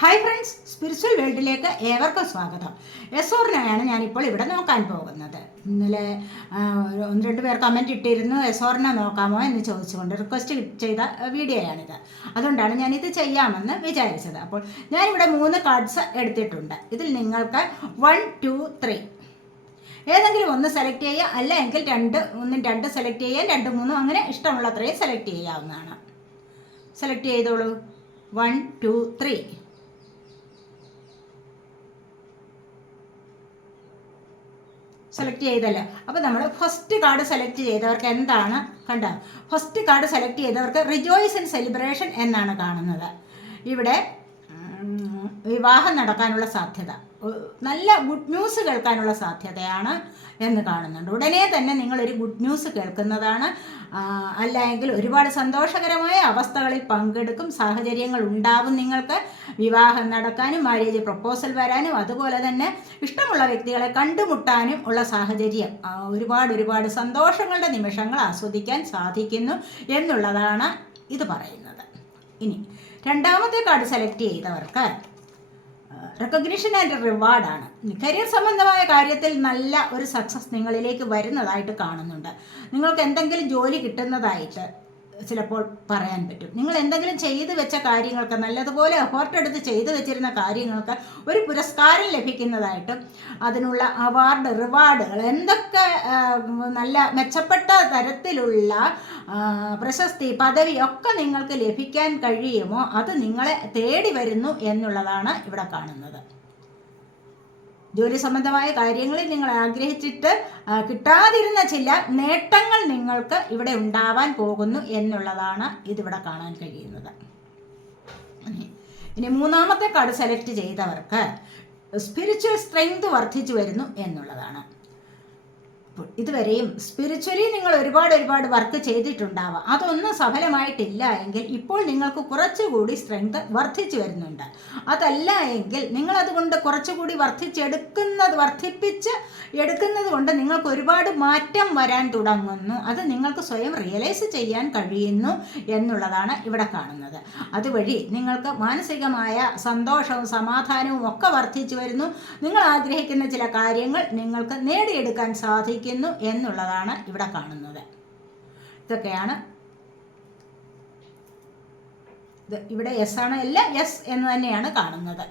Hi friends, spiritual വേൾഡിലേക്ക് ഏവർക്കും സ്വാഗതം. എസോറിനെയാണ് ഞാനിപ്പോൾ ഇവിടെ നോക്കാൻ പോകുന്നത്. ഇന്നലെ ഒന്ന് രണ്ട് പേർ കമൻറ്റ് ഇട്ടിരുന്നു എസോറിനെ നോക്കാമോ എന്ന് ചോദിച്ചുകൊണ്ട് റിക്വസ്റ്റ് ചെയ്ത വീഡിയോയാണിത്. അതുകൊണ്ടാണ് ഞാനിത് ചെയ്യാമെന്ന് വിചാരിച്ചത്. അപ്പോൾ ഞാനിവിടെ 3 കാർഡ്സ് എടുത്തിട്ടുണ്ട്. ഇതിൽ നിങ്ങൾക്ക് 1, 2, 3 ഏതെങ്കിലും ഒന്ന് സെലക്ട് ചെയ്യുക, അല്ല എങ്കിൽ 2 സെലക്ട് ചെയ്യാം, 2, 3 അങ്ങനെ ഇഷ്ടമുള്ളത്രയും സെലക്ട് ചെയ്യാവുന്നതാണ്. സെലക്ട് ചെയ്തോളൂ. 1, 2, 3. സെലക്ട് ചെയ്തല്ലോ. അപ്പോൾ നമ്മൾ ഫസ്റ്റ് കാർഡ് സെലക്ട് ചെയ്തവർക്ക് എന്താണ് കണ്ടോ? ഫസ്റ്റ് കാർഡ് സെലക്ട് ചെയ്തവർക്ക് റിജോയ്സ് ഇൻ സെലിബ്രേഷൻ എന്നാണ് കാണുന്നത്. ഇവിടെ വിവാഹം നടക്കാനുള്ള സാധ്യത, നല്ല ഗുഡ് ന്യൂസ് കേൾക്കാനുള്ള സാധ്യതയാണ് എന്ന് കാണുന്നുണ്ട്. ഉടനെ തന്നെ നിങ്ങളൊരു ഗുഡ് ന്യൂസ് കേൾക്കുന്നതാണ്. അല്ല എങ്കിൽ ഒരുപാട് സന്തോഷകരമായ അവസ്ഥകളിൽ പങ്കെടുക്കും, സാഹചര്യങ്ങൾ ഉണ്ടാവും. നിങ്ങൾക്ക് വിവാഹം നടക്കാനും മാരേജ് പ്രപ്പോസൽ വരാനും അതുപോലെ തന്നെ ഇഷ്ടമുള്ള വ്യക്തികളെ കണ്ടുമുട്ടാനും ഉള്ള സാഹചര്യം, ഒരുപാട് സന്തോഷങ്ങളുടെ നിമിഷങ്ങൾ ആസ്വദിക്കാൻ സാധിക്കുന്നു എന്നുള്ളതാണ് ഇത് പറയുന്നത്. ഇനി രണ്ടാമത്തെ കാർഡ് സെലക്ട് ചെയ്തവർക്ക് റെക്കഗ്നിഷൻ ആൻഡ് റിവാർഡാണ്. കരിയർ സംബന്ധമായ കാര്യത്തിൽ നല്ല ഒരു സക്സസ് നിങ്ങളിലേക്ക് വരുന്നതായിട്ട് കാണുന്നുണ്ട്. നിങ്ങൾക്ക് എന്തെങ്കിലും ജോലി കിട്ടുന്നതായിട്ട് ചിലപ്പോൾ പറയാൻ പറ്റും. നിങ്ങൾ എന്തെങ്കിലും ചെയ്തു വെച്ച കാര്യങ്ങൾക്ക്, നല്ലതുപോലെ എഫേർട്ട് എടുത്ത് ചെയ്തു വെച്ചിരുന്ന കാര്യങ്ങൾക്ക് ഒരു പുരസ്കാരം ലഭിക്കുന്നതായിട്ടും അതിനുള്ള അവാർഡ്, റിവാർഡുകൾ, എന്തൊക്കെ നല്ല മെച്ചപ്പെട്ട തരത്തിലുള്ള പ്രശസ്തി, പദവി ഒക്കെ നിങ്ങൾക്ക് ലഭിക്കാൻ കഴിയുമോ അത് നിങ്ങളെ തേടി വരുന്നു എന്നുള്ളതാണ് ഇവിടെ കാണുന്നത്. ജോലി സംബന്ധമായ കാര്യങ്ങളിൽ നിങ്ങൾ ആഗ്രഹിച്ചിട്ട് കിട്ടാതിരുന്ന ചില നേട്ടങ്ങൾ നിങ്ങൾക്ക് ഇവിടെ ഉണ്ടാവാൻ പോകുന്നു എന്നുള്ളതാണ് ഇതിവിടെ കാണാൻ കഴിയുന്നത്. ഇനി മൂന്നാമത്തെ കാർഡ് സെലക്ട് ചെയ്തവർക്ക് സ്പിരിച്വൽ സ്ട്രെങ്ത് വർദ്ധിച്ചു വരുന്നു എന്നുള്ളതാണ്. ഇതുവരെയും സ്പിരിച്വലി നിങ്ങൾ ഒരുപാട് വർക്ക് ചെയ്തിട്ടുണ്ടാവാം. അതൊന്നും സഫലമായിട്ടില്ല എങ്കിൽ ഇപ്പോൾ നിങ്ങൾക്ക് കുറച്ചുകൂടി സ്ട്രെങ്ത് വർദ്ധിച്ചു വരുന്നുണ്ട്. അതല്ല എങ്കിൽ നിങ്ങളതുകൊണ്ട് കുറച്ചുകൂടി വർദ്ധിപ്പിച്ച് എടുക്കുന്നത് കൊണ്ട് നിങ്ങൾക്ക് ഒരുപാട് മാറ്റം വരാൻ തുടങ്ങുന്നു. അത് നിങ്ങൾക്ക് സ്വയം റിയലൈസ് ചെയ്യാൻ കഴിയുന്നു എന്നുള്ളതാണ് ഇവിടെ കാണുന്നത്. അതുവഴി നിങ്ങൾക്ക് മാനസികമായ സന്തോഷവും സമാധാനവും ഒക്കെ വർദ്ധിച്ചു വരുന്നു. നിങ്ങൾ ആഗ്രഹിക്കുന്ന ചില കാര്യങ്ങൾ നിങ്ങൾക്ക് നേടിയെടുക്കാൻ സാധിക്കും എന്നുള്ളതാണ് ഇവിടെ കാണുന്നത്. ഇതൊക്കെയാണ്. ഇവിടെ യെസ് ആണ്, എല്ലാം യെസ് എന്ന് തന്നെയാണ് കാണുന്നത്.